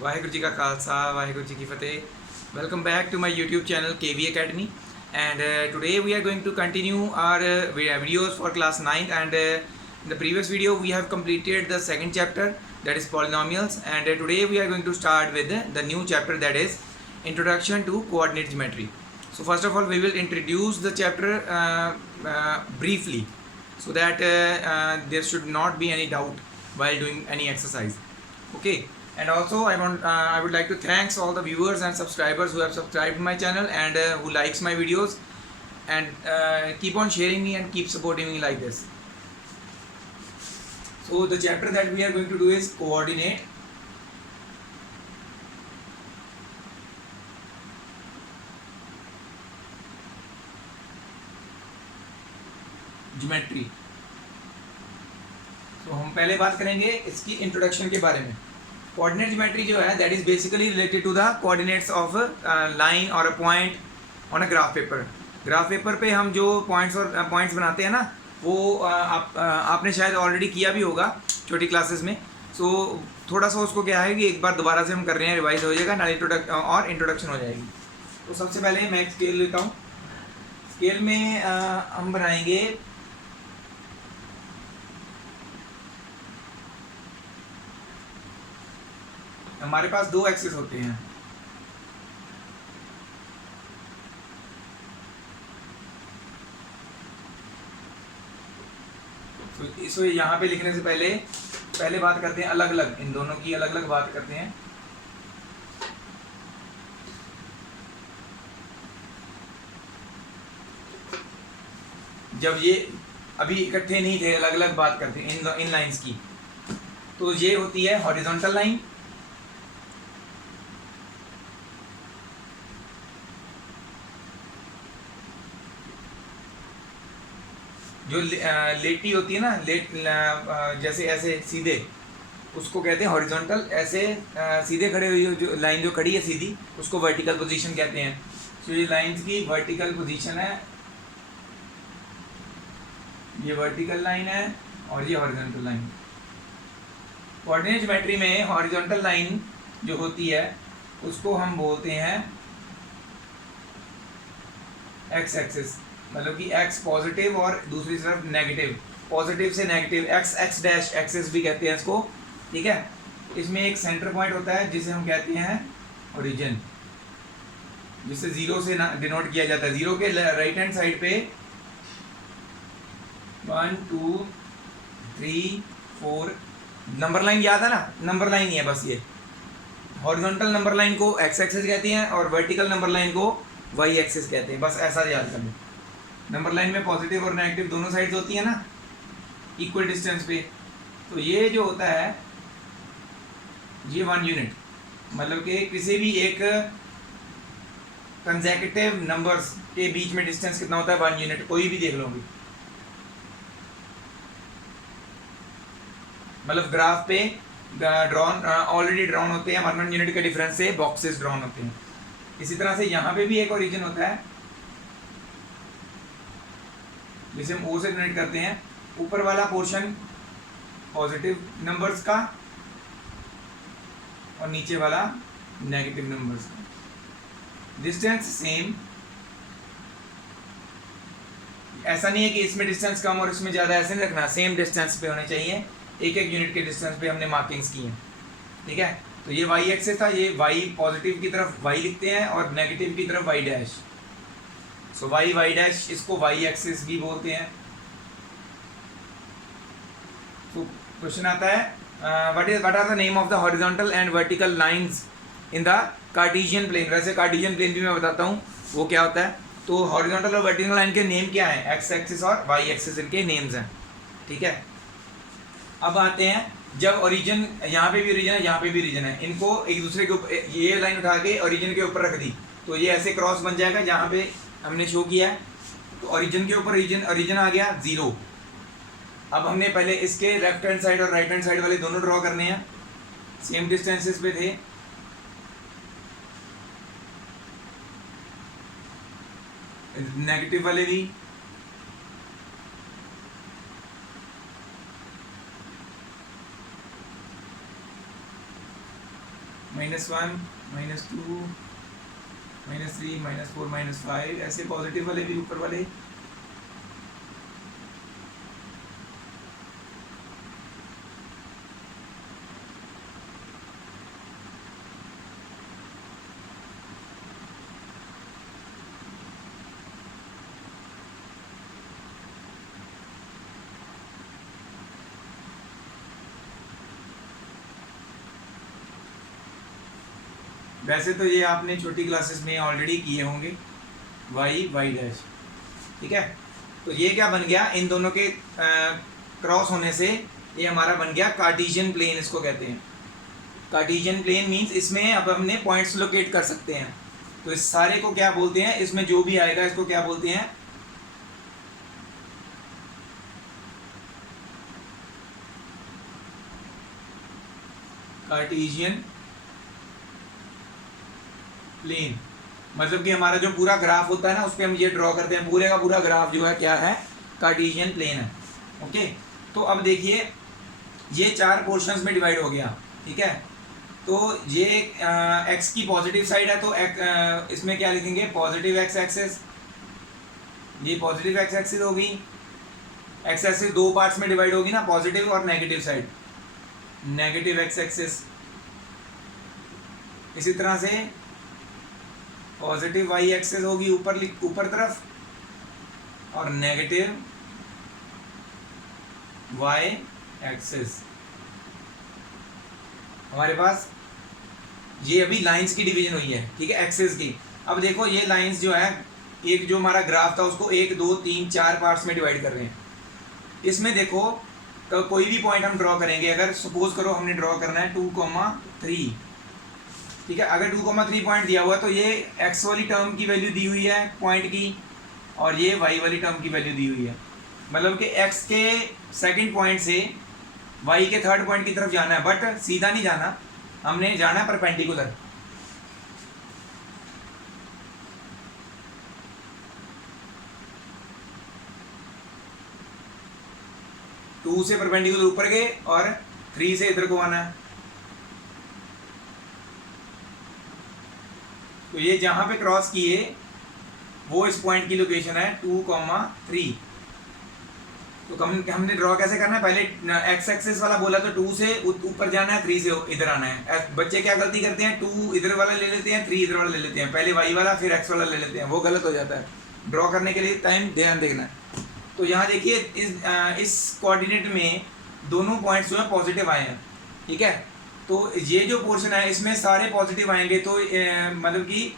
वाहेगुरु जी का खालसा वाहेगुरु जी की फतेह. Welcome back to my YouTube channel KV Academy, and today we are going to continue our videos for class 9th, and in the previous video we have completed the second chapter, that is polynomials, and today we are going to start with the new chapter, that is introduction to coordinate geometry. So first of all we will introduce the chapter briefly, so that there should not be any doubt while doing any exercise. Okay. And also I would like to thanks all the viewers and subscribers who have subscribed my channel, and who likes my videos, and keep on sharing me and keep supporting me like this. So the chapter that we are going to do is coordinate geometry. तो हम पहले बात करेंगे इसकी introduction के बारे में. Coordinate geometry जो है that is basically related to the coordinates of line और a point on a graph paper. Graph paper पे हम जो पॉइंट्स बनाते हैं ना, वो आपने शायद ऑलरेडी किया भी होगा छोटी क्लासेस में. सो थोड़ा सा उसको क्या है कि एक बार दोबारा से हम कर रहे हैं, रिवाइज हो जाएगा ना, इंट्रोडक्शन हो जाएगी. तो सबसे पहले मैं स्केल लेता हूँ. स्केल में हम बनाएंगे हमारे पास दो एक्सिस होते हैं. तो यहाँ पे लिखने से पहले बात करते हैं अलग अलग, इन दोनों की अलग अलग बात करते हैं. जब ये अभी इकट्ठे नहीं थे, अलग अलग बात करते हैं इन लाइंस की. तो ये होती है हॉरिजॉन्टल लाइन, जो लेटी होती है ना, जैसे ऐसे सीधे, उसको कहते हैं हॉरिजॉन्टल. ऐसे सीधे खड़े हुए जो लाइन जो खड़ी है सीधी, उसको वर्टिकल पोजीशन कहते हैं. तो ये लाइंस की वर्टिकल पोजीशन है, ये वर्टिकल लाइन है और ये हॉरिजॉन्टल लाइन. कोऑर्डिनेट ज्योमेट्री में हॉरिजॉन्टल लाइन जो होती है उसको हम बोलते हैं एक्स एक्सिस, मतलब कि एक्स पॉजिटिव और दूसरी तरफ नेगेटिव. पॉजिटिव से नेगेटिव एक्स डैश एक्सिस भी कहते हैं इसको. ठीक है. इसमें एक सेंटर पॉइंट होता है जिसे हम कहते हैं ओरिजिन, जिसे जीरो से डिनोट किया जाता है. जीरो के राइट हैंड साइड पे 1 2 3 4 नंबर लाइन याद है ना, नंबर लाइन ही है बस. ये हॉरिजॉन्टल नंबर लाइन को एक्स एक्सिस कहती हैं और वर्टिकल नंबर लाइन को वाई एक्सिस कहते हैं. बस ऐसा याद कर लो. नंबर लाइन में पॉजिटिव और नेगेटिव दोनों साइड्स होती है ना, इक्वल डिस्टेंस पे. तो ये जो होता है ये 1 यूनिट, मतलब कि किसी भी एक कंसेक्यूटिव नंबर्स के बीच में डिस्टेंस कितना होता है, 1 यूनिट. कोई भी देख लोगे, मतलब ग्राफ पे ड्रॉन ऑलरेडी ड्रॉन होते हैं 1 यूनिट के डिफरेंस से बॉक्सेस ड्रॉन होते हैं. इसी तरह से यहाँ पे भी एक ओरिजिन होता है जिसे हम ओ से डिनोट करते हैं. ऊपर वाला पोर्शन पॉजिटिव नंबर्स का और नीचे वाला नेगेटिव नंबर्स का. डिस्टेंस सेम, ऐसा नहीं है कि इसमें डिस्टेंस कम और इसमें ज़्यादा, ऐसे नहीं रखना. सेम डिस्टेंस पे होने चाहिए, एक एक यूनिट के डिस्टेंस पे हमने मार्किंग्स की हैं. ठीक है. तो ये वाई एक्सिस था, ये वाई पॉजिटिव की तरफ वाई लिखते हैं और नेगेटिव की तरफ Y dash. So Y dash, इसको वाई एक्सिस भी बोलते हैं. तो क्वेश्चन आता है what are the name of the horizontal and vertical lines in the Cartesian plane. वैसे कार्टेशियन प्लेन भी मैं बताता हूँ वो क्या होता है. तो हॉरिजॉन्टल और वर्टिकल लाइन के नेम क्या है, एक्स एक्सिस और वाई एक्सिस इनके नेम्स हैं. ठीक है. अब आते हैं, जब ओरिजिन, यहाँ पे भी ओरिजिन है, यहाँ पे भी ओरिजिन है, इनको एक दूसरे के ऊपर, ये लाइन उठा के ओरिजिन के ऊपर रख दी तो ये ऐसे क्रॉस बन जाएगा जहाँ पे हमने शो किया है. तो ओरिजिन के ऊपर ओरिजिन आ गया 0. अब हमने पहले इसके लेफ्ट हैंड साइड और राइट हैंड साइड वाले दोनों ड्रॉ करने हैं. सेम डिस्टेंसेस पे थे. नेगेटिव वाले भी -1 -2 -3 -4 -5, ऐसे पॉजिटिव वाले भी ऊपर वाले। वैसे तो ये आपने छोटी क्लासेस में ऑलरेडी किए होंगे, y डैश, ठीक है। तो ये क्या बन गया, इन दोनों के क्रॉस होने से ये हमारा बन गया कार्टेशियन प्लेन, इसको कहते हैं। कार्टेशियन प्लेन मींस इसमें अब हमने पॉइंट्स लोकेट कर सकते हैं। तो इस सारे को क्या बोलते हैं, इसमें जो भी आएगा इसको क्या बोलते हैं, कार्टेशियन प्लेन। मतलब कि हमारा जो पूरा ग्राफ होता है ना, उस पर हम ये ड्रॉ करते हैं, पूरे का पूरा ग्राफ जो है क्या है, कार्टेशियन प्लेन है। ओके, तो अब देखिए ये 4 पोर्शंस में डिवाइड हो गया, ठीक है। तो ये एक्स की पॉजिटिव साइड है, तो इसमें क्या लिखेंगे, पॉजिटिव एक्स एक्सेस। ये पॉजिटिव एक्स एक्सिस होगी, एक्स एक्सिस 2 पार्ट्स में डिवाइड होगी ना, पॉजिटिव और negative side, negative x axis. इसी तरह से पॉजिटिव वाई एक्सेस होगी ऊपर तरफ, और नेगेटिव वाई एक्सेस। हमारे पास ये अभी लाइंस की डिवीजन हुई है, ठीक है, एक्सेस की। अब देखो ये लाइंस जो है, एक जो हमारा ग्राफ था उसको 1 2 3 4 पार्ट्स में डिवाइड कर रहे हैं। इसमें देखो तो कोई भी पॉइंट हम ड्रॉ करेंगे, अगर सपोज करो हमने ड्रॉ करना है 2,3, ठीक है। अगर 2,3 पॉइंट दिया हुआ तो ये एक्स वाली टर्म की वैल्यू दी हुई है पॉइंट की, और ये वाई वाली टर्म की वैल्यू दी हुई है। मतलब कि एक्स के सेकंड पॉइंट से वाई के थर्ड पॉइंट की तरफ जाना है, बट सीधा नहीं जाना, हमने जाना है परपेंडिकुलर। टू से परपेंडिकुलर ऊपर गए और 3 से इधर को आना है। तो ये जहां पे क्रॉस किए वो इस पॉइंट की लोकेशन है 2,3। तो हमने ड्रॉ कैसे करना है, पहले एक्स एक्सेस वाला बोला तो 2 से ऊपर जाना है, 3 से इधर आना है। बच्चे क्या गलती करते हैं, 2 इधर वाला ले लेते हैं, 3 इधर वाला ले लेते हैं, पहले वाई वाला फिर एक्स वाला ले लेते हैं, वो गलत हो जाता है। ड्रॉ करने के लिए टाइम ध्यान देखना है। तो यहाँ देखिए इस कोऑर्डिनेट में दोनों पॉइंट्स जो है पॉजिटिव आए हैं, ठीक है। तो ये जो पोर्शन है इसमें सारे पॉजिटिव आएंगे, तो मतलब कि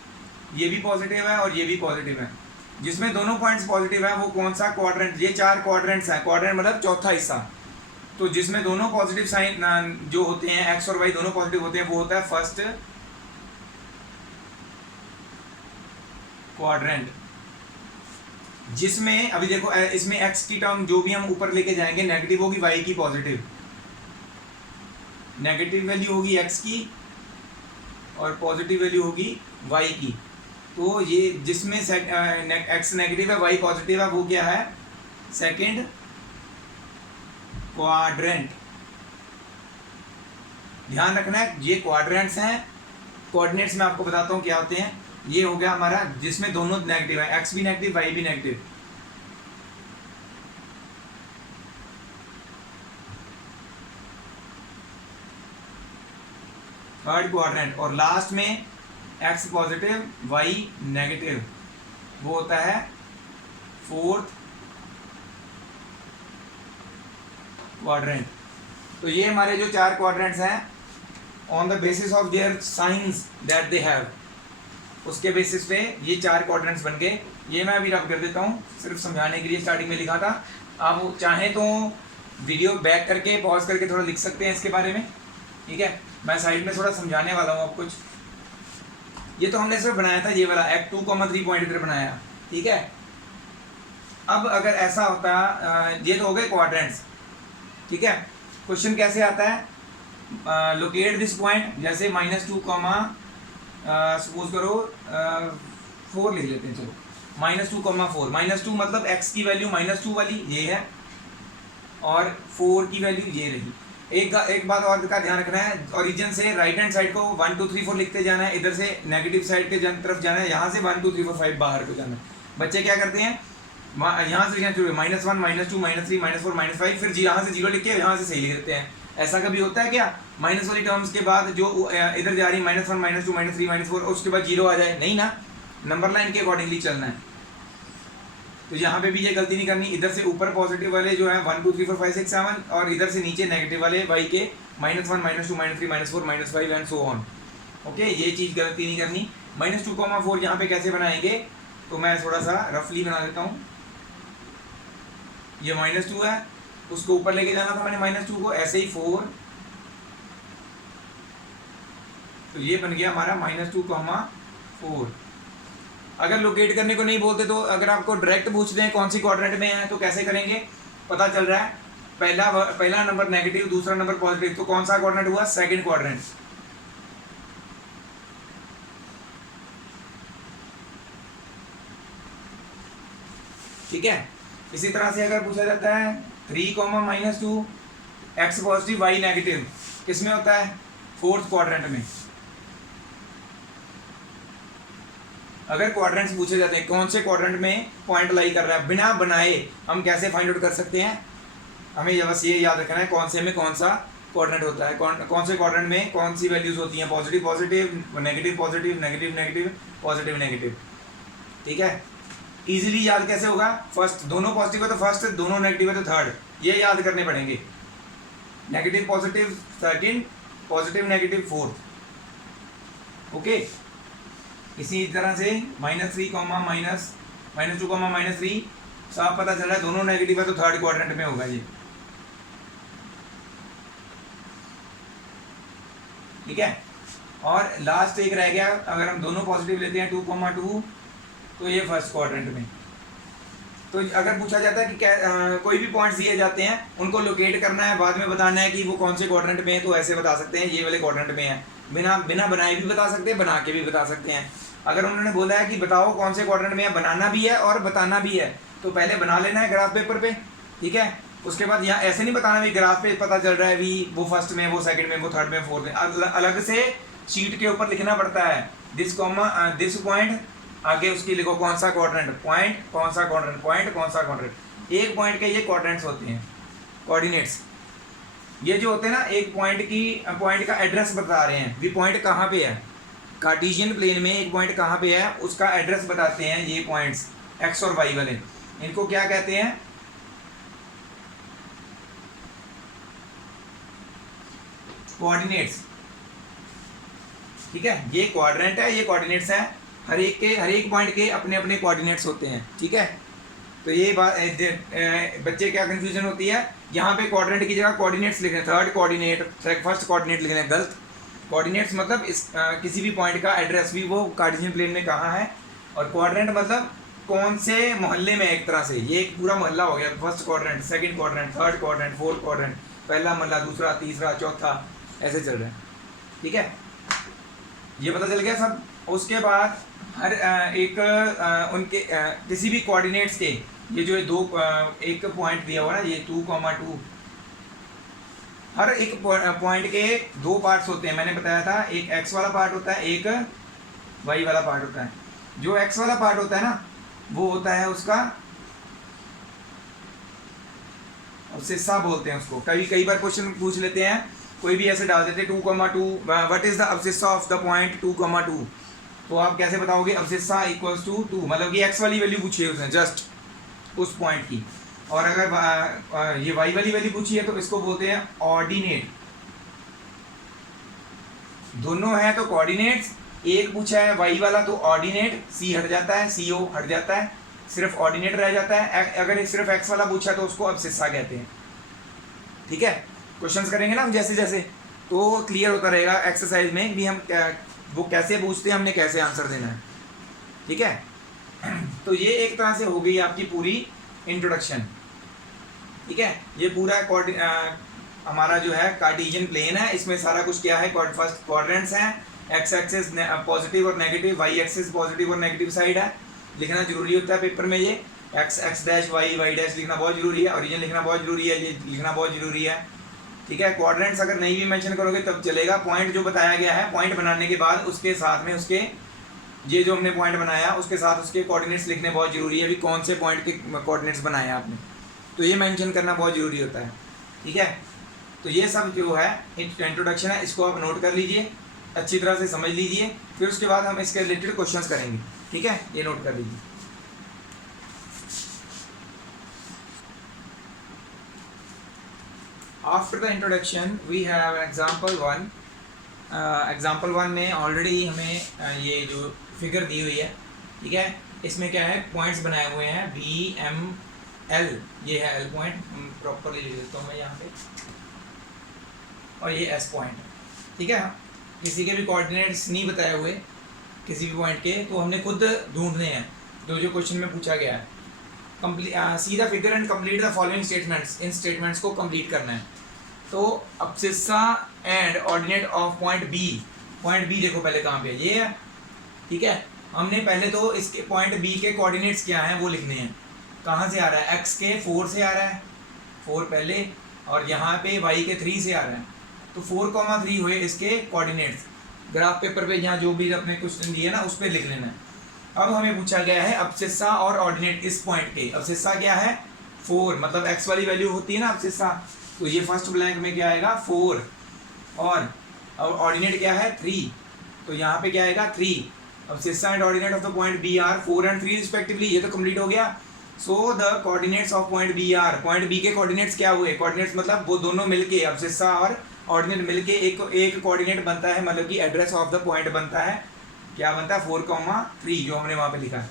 ये भी पॉजिटिव है और ये भी पॉजिटिव है। जिसमें दोनों पॉइंट्स पॉजिटिव है वो कौन सा क्वाड्रेंट, ये 4 क्वाड्रेंट्स हैं, क्वाड्रेंट मतलब चौथा हिस्सा। तो जिसमें दोनों पॉजिटिव साइन जो होते हैं, एक्स और वाई दोनों पॉजिटिव होते हैं, वो होता है फर्स्ट क्वाड्रेंट। जिसमें अभी देखो इसमें एक्स की टर्म जो भी हम ऊपर लेके जाएंगे नेगेटिव होगी, वाई की पॉजिटिव, नेगेटिव वैल्यू होगी एक्स की और पॉजिटिव वैल्यू होगी वाई की। तो ये जिसमें एक्स नेगेटिव है वाई पॉजिटिव है, वो क्या है, सेकंड क्वाड्रेंट। ध्यान रखना है ये क्वाड्रेंट्स हैं, कोऑर्डिनेट्स में आपको बताता हूँ क्या होते हैं। ये हो गया हमारा जिसमें दोनों नेगेटिव है, एक्स भी नेगेटिव वाई भी नेगेटिव। थर्ड क्वाड्रेंट, और लास्ट में एक्स पॉजिटिव वाई नेगेटिव, वो होता है फोर्थ क्वाड्रेंट। तो ये हमारे जो 4 क्वाड्रेंट्स हैं, on the basis of their science that they have, उसके बेसिस पे ये 4 क्वाड्रेंट्स बन गए। ये मैं अभी रब कर देता हूँ सिर्फ समझाने के लिए, स्टार्टिंग में लिखा था। आप चाहें तो वीडियो बैक करके पॉज करके थोड़ा लिख सकते हैं इसके बारे में, ठीक है। मैं साइड में थोड़ा समझाने वाला हूँ आप कुछ। ये तो हमने सिर्फ बनाया था ये वाला एक्ट 2,3 पॉइंट इधर बनाया, ठीक है। अब अगर ऐसा होता, ये तो हो गए क्वाड्रेंट्स, ठीक है। क्वेश्चन कैसे आता है, लोकेट दिस पॉइंट, जैसे -2, सपोज करो 4 लिख लेते हैं, चलो -2,4, -2 मतलब x की वैल्यू -2 वाली ये है, और 4 की वैल्यू ये रही। एक बात और का ध्यान रखना है, ओरिजिन से राइट हैंड साइड को 1 2 3 4 लिखते जाना है, इधर से नेगेटिव साइड के तरफ जाना है, यहाँ से 1 2 3 4 5 बाहर को जाना है। बच्चे क्या करते हैं, यहाँ से लिखना शुरू -1 -2 -3 -4 -5, फिर यहाँ से 0 लिख के यहाँ से सही लिख देते हैं। ऐसा कभी होता है क्या, माइनस वाली टर्म्स के बाद जो इधर जा रही है -1 -2 -3 -4 उसके बाद 0 आ जाए, नहीं ना, नंबर लाइन के अकॉर्डिंगली चलना है। तो यहाँ पे भी ये गलती नहीं करनी, इधर से ऊपर पॉजिटिव वाले जो है 1 2 3 4 5 6 7 और इधर से नीचे नेगेटिव वाले y के -1 -2 -3 -4 -5 एंड सो ऑन। ओके, ये चीज़ गलती नहीं करनी। -2, 4 यहाँ पे कैसे बनाएंगे, तो मैं थोड़ा सा रफली बना देता हूँ। ये -2 है, उसको ऊपर लेके जाना था मैंने -2 को, ऐसे ही 4, तो ये बन गया हमारा -2, 4। अगर लोकेट करने को नहीं बोलते, तो अगर आपको डायरेक्ट पूछते हैं कौन सी क्वाड्रेंट में है, तो कैसे करेंगे, पता चल रहा है पहला नंबर नेगेटिव, दूसरा नंबर पॉजिटिव, तो कौन सा क्वाड्रेंट हुआ, सेकंड क्वाड्रेंट। ठीक है। इसी तरह से अगर पूछा जाता है 3, -2 x पॉजिटिव y नेगेटिव, किसमें होता है, फोर्थ क्वाड्रेंट में। अगर क्वाड्रेंट्स पूछे जाते हैं कौन से क्वाड्रेंट में पॉइंट लाई कर रहा है, बिना बनाए हम कैसे फाइंड आउट कर सकते हैं, हमें बस ये याद रखना है कौन से में कौन सा क्वाड्रेंट होता है, कौन से क्वाड्रेंट में कौन सी वैल्यूज होती हैं, positive positive, negative positive, negative negative, positive negative. ठीक है, इजीली याद कैसे होगा, फर्स्ट दोनों पॉजिटिव है तो फर्स्ट, दोनों नेगेटिव है तो थर्ड, ये याद करने पड़ेंगे। Negative positive second, positive negative fourth. Okay, इसी तरह से -3, -2, -3, साफ पता चल रहा है दोनों नेगेटिव है तो थर्ड क्वाड्रेंट में होगा ये। ठीक है, और लास्ट एक रह गया, अगर हम दोनों पॉजिटिव लेते हैं 2, 2, तो ये फर्स्ट क्वाड्रेंट में। तो अगर पूछा जाता है कि कोई भी पॉइंट्स दिए जाते हैं उनको लोकेट करना है, बाद में बताना है कि वो कौन से क्वाड्रेंट में है, तो ऐसे बता सकते हैं ये वाले क्वाड्रेंट में है, बिना बनाए भी बता सकते हैं, बना के भी बता सकते हैं। अगर उन्होंने बोला है कि बताओ कौन से क्वाड्रेंट में है, बनाना भी है और बताना भी है, तो पहले बना लेना है ग्राफ पेपर पे। ठीक है, उसके बाद यहाँ ऐसे नहीं बताना भी ग्राफ पे पता चल रहा है भी वो फर्स्ट में, वो सेकंड में, वो थर्ड में, फोर्थ में, अलग से शीट के ऊपर लिखना पड़ता है। दिस पॉइंट, आगे उसकी लिखो कौन सा क्वाड्रेंट, पॉइंट कौन सा क्वाड्रेंट, पॉइंट कौन सा क्वाड्रेंट। एक पॉइंट के ये क्वाड्रेंट्स होते हैं, कोऑर्डिनेट्स। ये जो होते हैं ना, एक पॉइंट का एड्रेस बता रहे हैं भी पॉइंट कहाँ पे है, कार्टेशियन प्लेन में एक पॉइंट कहाँ पे है उसका एड्रेस बताते हैं ये पॉइंट्स, एक्स और वाई वाले, इनको क्या कहते हैं, कोऑर्डिनेट्स। ठीक है, ये क्वाड्रेंट है, ये कोऑर्डिनेट्स है, हर एक पॉइंट के अपने अपने कोऑर्डिनेट्स होते हैं। ठीक है, तो ये बात बच्चे क्या कंफ्यूजन होती है, यहाँ पे क्वाड्रेंट की जगह कोऑर्डिनेट्स लिख रहे हैं, थर्ड कोऑर्डिनेट फर्स्ट कोऑर्डिनेट लिख रहे हैं, गलत। कोऑर्डिनेट्स मतलब किसी भी पॉइंट का एड्रेस भी वो कार्टेशियन प्लेन में कहाँ है, और क्वाड्रेंट मतलब कौन से मोहल्ले में, एक तरह से ये एक पूरा मोहल्ला हो गया, first quadrant, second quadrant, third quadrant, fourth quadrant, पहला मोहल्ला, दूसरा, तीसरा, चौथा, ऐसे चल रहा है। ठीक है, ये पता चल गया सब। उसके बाद हर उनके किसी भी कोऑर्डिनेट्स के ये जो एक पॉइंट दिया हुआ ना, ये 2, 2, हर एक पॉइंट के दो पार्ट्स होते हैं, मैंने बताया था, एक एक्स वाला पार्ट होता है, एक वाई वाला पार्ट होता है। जो एक्स वाला पार्ट होता है ना, वो होता है उसका अब्सिस्सा बोलते हैं उसको। कई बार क्वेश्चन पूछ लेते हैं, कोई भी ऐसे डाल देते हैं 2, 2, what is the abscissa of the point 2, 2, तो आप कैसे बताओगे, अब्सिस्सा इक्वल्स टू 2, मतलब कि एक्स वाली वैल्यू पूछी है उसने जस्ट उस पॉइंट की, और अगर ये वाई वाली वैल्यू पूछी है तो इसको बोलते हैं ऑर्डिनेट। दोनों है तो कोऑर्डिनेट्स, एक पूछा है वाई वाला तो ऑर्डिनेट, सी हट जाता है, सी ओ हट जाता है, सिर्फ ऑर्डिनेट रह जाता है। अगर सिर्फ एक्स वाला पूछा तो उसको अब्सिस्सा कहते हैं। ठीक है, क्वेश्चंस करेंगे ना हम जैसे जैसे, तो क्लियर होता रहेगा एक्सरसाइज में भी हम वो कैसे पूछते हैं, हमने कैसे आंसर देना है। ठीक है, तो ये एक तरह से हो गई आपकी पूरी इंट्रोडक्शन। ठीक है, ये पूरा हमारा जो है कार्टेशियन प्लेन है, इसमें सारा कुछ क्या है, फर्स्ट क्वाड्रेंट्स हैं, एक्स एक्सिस पॉजिटिव और नेगेटिव, वाई एक्सिस पॉजिटिव और नेगेटिव साइड है, लिखना जरूरी होता है पेपर में। ये एक्स डैश वाई डैश लिखना बहुत जरूरी है, ओरिजिन लिखना बहुत जरूरी है, ये लिखना बहुत जरूरी है। ठीक है। क्वाड्रेंट्स अगर नहीं भी मेंशन करोगे तब चलेगा, पॉइंट जो बताया गया है पॉइंट बनाने के बाद उसके साथ में उसके ये जो हमने पॉइंट बनाया उसके साथ उसके कोऑर्डिनेट्स लिखने बहुत ज़रूरी है। अभी कौन से पॉइंट के कोऑर्डिनेट्स बनाए आपने, तो ये मेंशन करना बहुत ज़रूरी होता है, ठीक है। तो ये सब जो है इंट्रोडक्शन है, इसको आप नोट कर लीजिए, अच्छी तरह से समझ लीजिए, फिर उसके बाद हम इसके रिलेटेड क्वेश्चंस करेंगे, ठीक है। ये नोट कर लीजिए। After the introduction we have example one. Example one में ऑलरेडी हमें ये जो फिगर दी हुई है, ठीक है, इसमें क्या है पॉइंट्स बनाए हुए हैं बी एम एल, ये है एल पॉइंट, प्रॉपरली लिख देता हूँ मैं यहाँ पे, और ये एस पॉइंट है, ठीक है। किसी के भी कोऑर्डिनेट्स नहीं बताए हुए किसी भी पॉइंट के, तो हमने खुद ढूंढने हैं जो क्वेश्चन में पूछा गया है। See the figure and complete the following statements, इन स्टेटमेंट्स को कंप्लीट करना है। तो abscissa and ordinate of point B देखो पहले कहाँ पे है, ये है, ठीक है। हमने पहले तो इसके पॉइंट बी के कोऑर्डिनेट्स क्या हैं वो लिखने हैं। कहाँ से आ रहा है, एक्स के 4 से आ रहा है, 4 पहले, और यहाँ पे वाई के 3 से आ रहा है, तो 4,3 हुए इसके कोऑर्डिनेट्स। ग्राफ पेपर पे यहाँ जो भी अपने क्वेश्चन दिए ना उस पर लिख लेना है। अब हमें पूछा गया है अब्सिस्सा और ऑर्डिनेट इस पॉइंट के। अब्सिस्सा क्या है 4, मतलब एक्स वाली वैल्यू होती है ना अब्सिस्सा, तो ये फर्स्ट ब्लैंक में क्या आएगा 4, और ऑर्डिनेट क्या है 3, तो यहाँ पे क्या आएगा 3। Abscissa and ordinate of the point B are 4 and 3 respectively, ये तो कंप्लीट हो गया। So the coordinates of point B are, point B के कोऑर्डिनेट्स क्या हुए, कोऑर्डिनेट्स मतलब वो दोनों मिलके अब्सिस्सा और ऑर्डिनेट मिलके एक कोऑर्डिनेट बनता है, मतलब कि एड्रेस ऑफ द पॉइंट बनता है, क्या बनता है 4,3 जो हमने वहाँ पे लिखा है,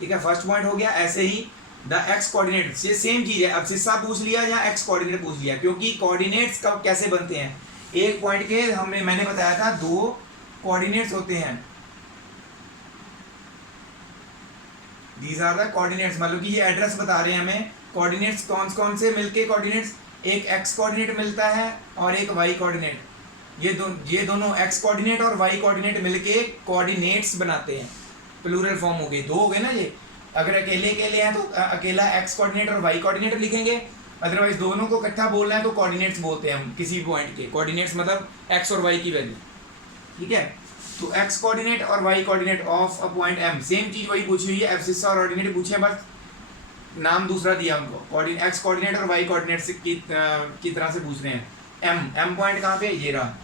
ठीक है। फर्स्ट पॉइंट हो गया। ऐसे ही द एक्स कोऑर्डिनेट, ये सेम चीज़ है, अब्सिस्सा पूछ लिया या एक्स कोऑर्डिनेट पूछ लिया, क्योंकि कोऑर्डिनेट्स कब कैसे बनते हैं, एक पॉइंट के मैंने बताया था 2 कोऑर्डिनेट्स होते हैं, दीज आर द कोऑर्डिनेट्स, मतलब कि ये एड्रेस बता रहे हैं हमें। कोऑर्डिनेट्स कौन कौन से मिलके कोऑर्डिनेट्स, एक एक्स कोऑर्डिनेट मिलता है और एक वाई कोऑर्डिनेट, ये दोनों एक्स कोऑर्डिनेट और वाई कोऑर्डिनेट मिलके कोऑर्डिनेट्स बनाते हैं। प्लूरल फॉर्म हो गए, 2 हो गए ना ये। अगर अकेले अकेले हैं तो अकेला एक्स कोऑर्डिनेट और वाई कोऑर्डिनेट लिखेंगे, अदरवाइज दोनों को इकट्ठा बोलना है तो कोऑर्डिनेट्स बोलते हैं हम किसी पॉइंट के। कोऑर्डिनेट्स मतलब एक्स और वाई की वैल्यू, ठीक है। तो एक्स कोऑर्डिनेट और y coordinate of a point M, same चीज़ वही पूछी हुई है, एब्सिस्सा और ऑर्डिनेट पूछे हैं, बस नाम दूसरा दिया हमको। एक्स कोऑर्डिनेट और वाई कोऑर्डिनेट की तरह से पूछ रहे हैं। एम पॉइंट कहाँ पे, ये रहा,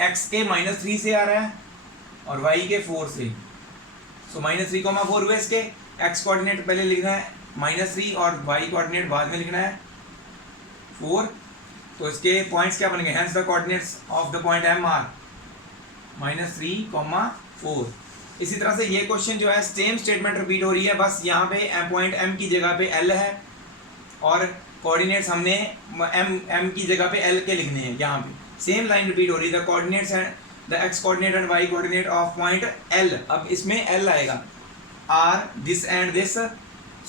एक्स के -3 से आ रहा है और वाई के 4 से, सो -3,4 हुए इसके। एक्स कोऑर्डिनेट पहले लिखना है -3 और वाई कोऑर्डिनेट बाद में लिखना है 4, तो इसके पॉइंट्स क्या बनेंगे, hence the coordinates of the point M are -3,4। इसी तरह से ये क्वेश्चन जो है सेम स्टेटमेंट रिपीट हो रही है, बस यहाँ पे पॉइंट एम की जगह पे एल है और कोऑर्डिनेट्स हमने एम की जगह पे एल के लिखने हैं। यहाँ पे सेम लाइन रिपीट हो रही है, the coordinates and the X coordinate and Y coordinate of point L. अब इसमें एल आएगा, are this and this,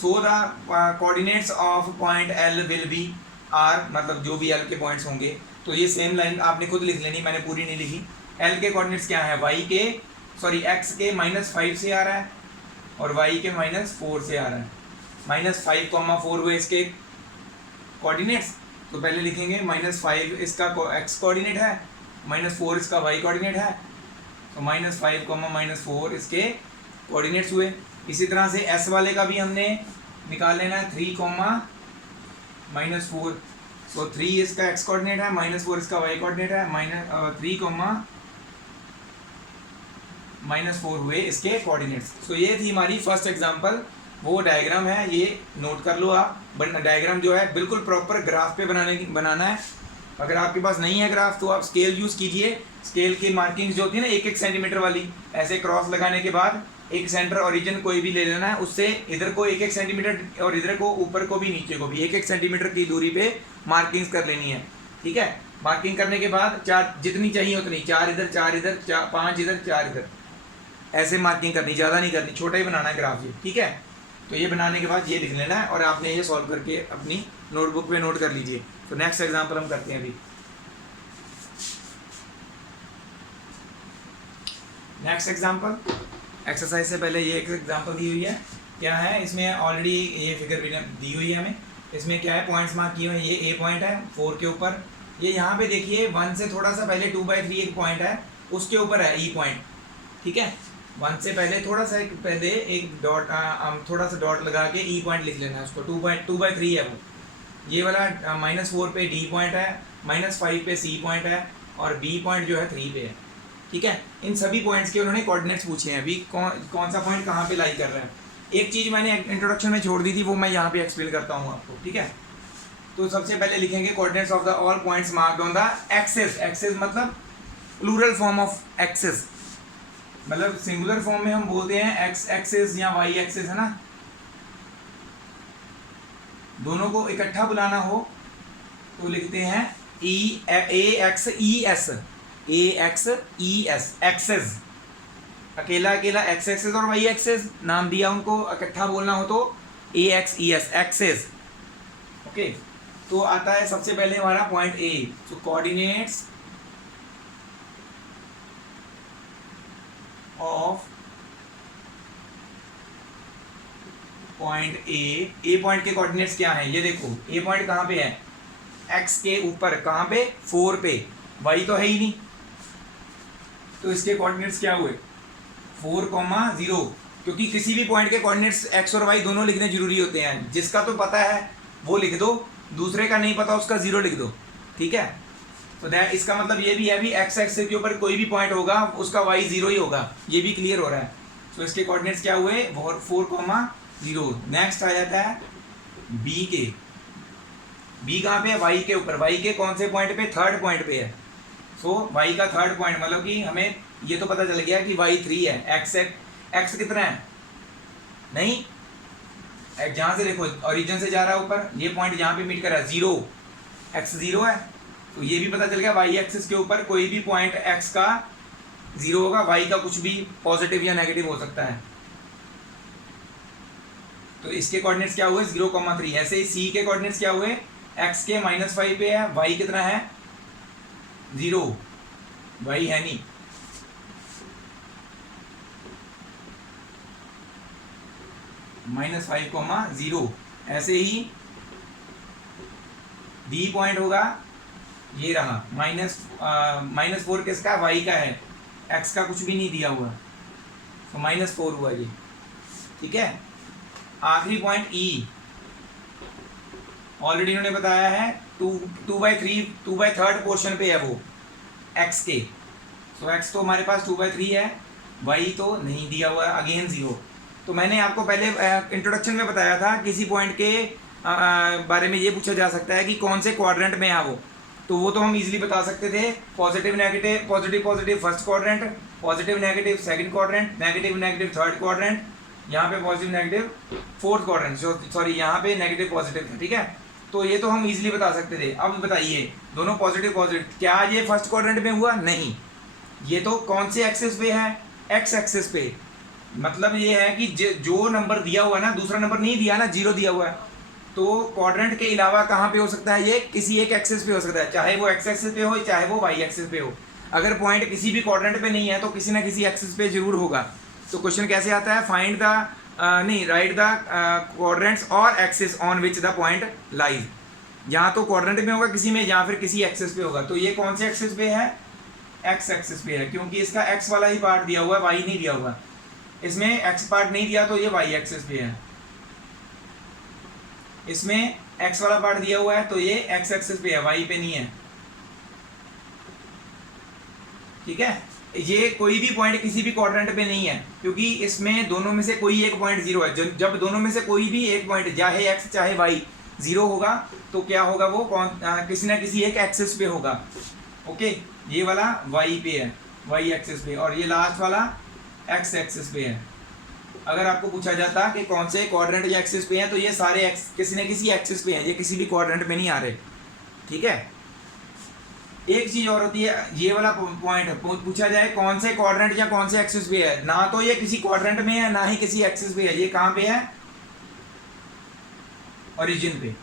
so the coordinates of point L will be are, मतलब जो भी एल के पॉइंट्स होंगे। तो ये सेम लाइन आपने खुद लिख लेनी, मैंने पूरी नहीं लिखी। एल के कोऑर्डिनेट्स क्या है, एक्स के -5 से आ रहा है और वाई के -4 से आ रहा है। -5,4 हुए इसके कोऑर्डिनेट्स, तो पहले लिखेंगे -5 इसका एक्स कोऑर्डिनेट है, -4 इसका वाई कोऑर्डिनेट है, तो -5, -4 इसके कोऑर्डिनेट्स हुए। इसी तरह से एस वाले का भी हमने निकाल लेना है 3, -4, सो 3 इसका एक्स कोऑर्डिनेट है, -4 इसका वाई कोऑर्डिनेट है, -3, -4 हुए इसके कोऑर्डिनेट्स। सो ये थी हमारी फर्स्ट एग्जांपल, वो डायग्राम है, ये नोट कर लो आप। डायग्राम जो है बिल्कुल प्रॉपर ग्राफ पे बनाना है। अगर आपके पास नहीं है ग्राफ तो आप स्केल यूज़ कीजिए। स्केल की मार्किंग जो होती है ना 1-1 सेंटीमीटर वाली, ऐसे क्रॉस लगाने के बाद एक सेंटर ओरिजिन कोई भी ले लेना है, उससे इधर को 1-1 सेंटीमीटर और इधर को ऊपर को भी नीचे को भी 1-1 सेंटीमीटर की दूरी पे मार्किंग्स कर लेनी है, ठीक है। मार्किंग करने के बाद 4 जितनी चाहिए उतनी, 4 इधर, 4 इधर, 5 इधर, 4 इधर, ऐसे मार्किंग करनी, ज़्यादा नहीं करनी, छोटा ही बनाना है ग्राफ ये, ठीक है। तो ये बनाने के बाद ये लिख लेना है और आपने ये सॉल्व करके अपनी नोटबुक पे नोट कर लीजिए। तो नेक्स्ट एग्जांपल हम करते हैं अभी। नेक्स्ट एग्जांपल, एक्सरसाइज से पहले ये एक एग्जांपल दी हुई है, क्या है इसमें ऑलरेडी ये फिगर भी दी हुई है हमें। इसमें क्या है, पॉइंट्स मार्क किए हुए हैं। ये ए पॉइंट है 4 के ऊपर, ये यहाँ पे देखिए 1 से थोड़ा सा पहले 2/3 एक पॉइंट है, उसके ऊपर है ई पॉइंट। ठीक है, 1 से पहले थोड़ा सा पहले एक डॉट, थोड़ा सा डॉट लगा के ई पॉइंट लिख लेना है उसको। 2/3 है वो। ये वाला -4 पे डी पॉइंट है, -5 पे सी पॉइंट है, और बी पॉइंट जो है 3 पे है। ठीक है, इन सभी पॉइंट्स के उन्होंने कोऑर्डिनेट्स पूछे हैं। अभी कौन सा पॉइंट कहाँ पे लाई कर रहा है। एक चीज़ मैंने इंट्रोडक्शन में छोड़ दी थी, वो मैं यहाँ पे एक्सप्लेन करता हूँ आपको। ठीक है, तो सबसे पहले लिखेंगे coordinates of the all points marked on the axis. Axis मतलब प्लूरल फॉर्म ऑफ एक्सिस, मतलब सिंगुलर फॉर्म में हम बोलते हैं एक्स एक्सिस या वाई एक्सिस, है ना। दोनों को इकट्ठा बुलाना हो तो लिखते हैं AXES एक्सेस। अकेला अकेला एक्स एक्सेस और वाई एक्सेस नाम दिया उनको, इकट्ठा बोलना हो तो AXES एक्सेस। ओके, तो आता है सबसे पहले हमारा पॉइंट ए। तो coordinates of point A point के कोऑर्डिनेट्स क्या हैं, ये देखो। ए पॉइंट कहाँ पे है, एक्स के ऊपर, कहाँ पे, 4 पे। वाई तो है ही नहीं, तो इसके कोऑर्डिनेट्स क्या हुए, 4,0, क्योंकि किसी भी पॉइंट के कोऑर्डिनेट्स एक्स और वाई दोनों लिखने जरूरी होते हैं। जिसका तो पता है वो लिख दो, दूसरे का नहीं पता उसका 0 लिख दो। ठीक है, तो इसका मतलब ये भी है भी एक्स एक्सिस के ऊपर कोई भी पॉइंट होगा उसका वाई 0 ही होगा, ये भी क्लियर हो रहा है। तो इसके कोऑर्डिनेट्स क्या हुए, 4,0। नेक्स्ट आ जाता है बी के। बी कहाँ पे है, वाई के ऊपर। वाई के कौन से पॉइंट पे, 3rd पॉइंट पे है। सो वाई का 3rd पॉइंट, मतलब कि हमें ये तो पता चल गया कि वाई 3 है। एक्स कितना है, नहीं, जहाँ से देखो ओरिजिन से जा रहा है ऊपर, ये पॉइंट जहाँ पे मीट कर रहा है 0, एक्स 0 है। तो ये भी पता चल गया वाई एक्सिस के ऊपर कोई भी पॉइंट एक्स का 0 होगा, वाई का कुछ भी पॉजिटिव या नेगेटिव हो सकता है। तो इसके कोऑर्डिनेट्स क्या हुए, 0,3। ऐसे ही सी के कोऑर्डिनेट्स क्या हुए, एक्स के -5 पे है, वाई कितना है, 0, वाई है नहीं। -5,0। ऐसे ही डी पॉइंट होगा, ये रहा, -4 किसका, वाई का है, एक्स का कुछ भी नहीं दिया हुआ, तो -4 हुआ ये। ठीक है, आखिरी पॉइंट ई, ऑलरेडी इन्होंने बताया है 2/3 पोर्शन पे है वो एक्स के। तो एक्स तो हमारे पास 2/3 है, वाई तो नहीं दिया हुआ है, अगेन 0। तो मैंने आपको पहले इंट्रोडक्शन में बताया था किसी पॉइंट के बारे में ये पूछा जा सकता है कि कौन से क्वाड्रेंट में है वो, तो वो तो हम इजीली बता सकते थे। Positive negative, positive first quadrant, positive negative second quadrant, negative 3rd quadrant, यहाँ पे positive negative 4th quadrant, sorry यहाँ पे नेगेटिव पॉजिटिव था। ठीक है, तो ये तो हम इजीली बता सकते थे। अब बताइए, दोनों पॉजिटिव, क्या ये फर्स्ट क्वाड्रेंट में हुआ, नहीं। ये तो कौन से एक्सिस पे है, एक्स एक्सिस पे। मतलब ये है कि जो नंबर दिया हुआ है ना, दूसरा नंबर नहीं दिया ना, 0 दिया हुआ है, तो क्वाड्रेंट के अलावा कहाँ पे हो सकता है, ये किसी एक एक्सिस पे हो सकता है, चाहे वो एक्स एक्सिस पे हो चाहे वो वाई एक्सिस पे हो। अगर पॉइंट किसी भी क्वाड्रेंट पे नहीं है तो किसी ना किसी एक्सिस पे जरूर होगा। तो क्वेश्चन कैसे आता है, find the right the quadrants और axis on which the point lies. यहाँ तो क्वाड्रेंट में होगा किसी में, या फिर किसी एक्सिस पे होगा। तो ये कौन से एक्सिस पे है, एक्स एक्सिस पे है, क्योंकि इसका एक्स वाला ही पार्ट दिया हुआ है, वाई नहीं दिया हुआ। इसमें एक्स पार्ट नहीं दिया तो ये वाई एक्सिस पे है, इसमें एक्स वाला पार्ट दिया हुआ है तो ये एक्स एक्सिस पे है, वाई पे नहीं है। ठीक है, ये कोई भी पॉइंट किसी भी क्वाड्रेंट पे नहीं है, क्योंकि इसमें दोनों में से कोई एक पॉइंट 0 है। जब दोनों में से कोई भी एक पॉइंट, चाहे एक्स चाहे वाई, 0 होगा तो क्या होगा, वो किसी ना किसी एक एक्सिस पे होगा। ओके, ये वाला वाई पे है, वाई एक्सिस पे, और ये लास्ट वाला एक्स एक्सिस पे है। अगर आपको पूछा जाता कि कौन से क्वाड्रेंट या एक्सिस पे हैं, तो ये सारे एक्स किसी न किसी एक्सिस पे हैं, ये किसी भी क्वाड्रेंट में नहीं आ रहे। ठीक है, एक चीज और होती है, ये वाला पॉइंट पूछा जाए कौन से क्वाड्रेंट या कौन से एक्सिस पे है, ना तो ये किसी क्वाड्रेंट में है ना ही किसी एक्सिस पे है, ये कहाँ पे है, ओरिजिन पे।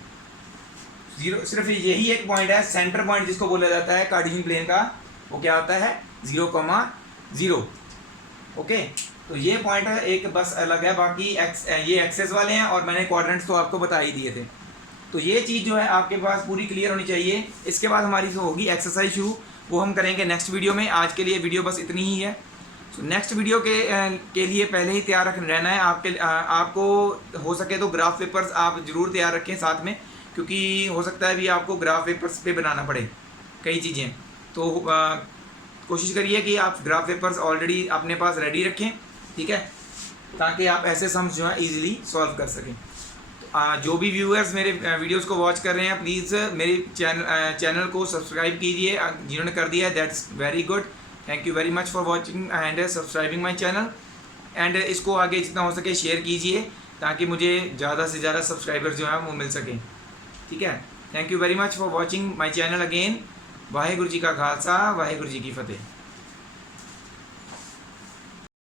0, सिर्फ यही एक पॉइंट है, सेंटर पॉइंट जिसको बोला जाता है कार्टेशियन प्लेन का, वो क्या आता है, 0,0। ओके, तो ये पॉइंट एक बस अलग है, बाकी ये एक्सेस वाले हैं, और मैंने क्वाड्रेंट्स तो आपको बता ही दिए थे। तो ये चीज़ जो है आपके पास पूरी क्लियर होनी चाहिए। इसके बाद हमारी जो होगी एक्सरसाइज शुरू, वो हम करेंगे नेक्स्ट वीडियो में। आज के लिए वीडियो बस इतनी ही है। तो नेक्स्ट वीडियो के लिए पहले ही तैयार रहना है आपको हो सके तो ग्राफ पेपर्स आप ज़रूर तैयार रखें साथ में, क्योंकि हो सकता है भी आपको ग्राफ पेपर्स पे बनाना पड़े कई चीज़ें। तो कोशिश करिए कि आप ग्राफ पेपर्स ऑलरेडी अपने पास रेडी रखें, ठीक है, ताकि आप ऐसे सम्स जो है ईजिली सॉल्व कर सकें। जो भी व्यूअर्स मेरे वीडियोस को वॉच कर रहे हैं, प्लीज़ मेरे चैनल को सब्सक्राइब कीजिए। जिन्होंने कर दिया है that's very good, thank you very much for watching and subscribing my channel. And इसको आगे जितना हो सके शेयर कीजिए, ताकि मुझे ज़्यादा से ज़्यादा सब्सक्राइबर्स जो हैं वो मिल सकें, ठीक है। Thank you very much for watching my channel again. Waheguru ji का खालसा, वाहेगुरु जी की फतेह।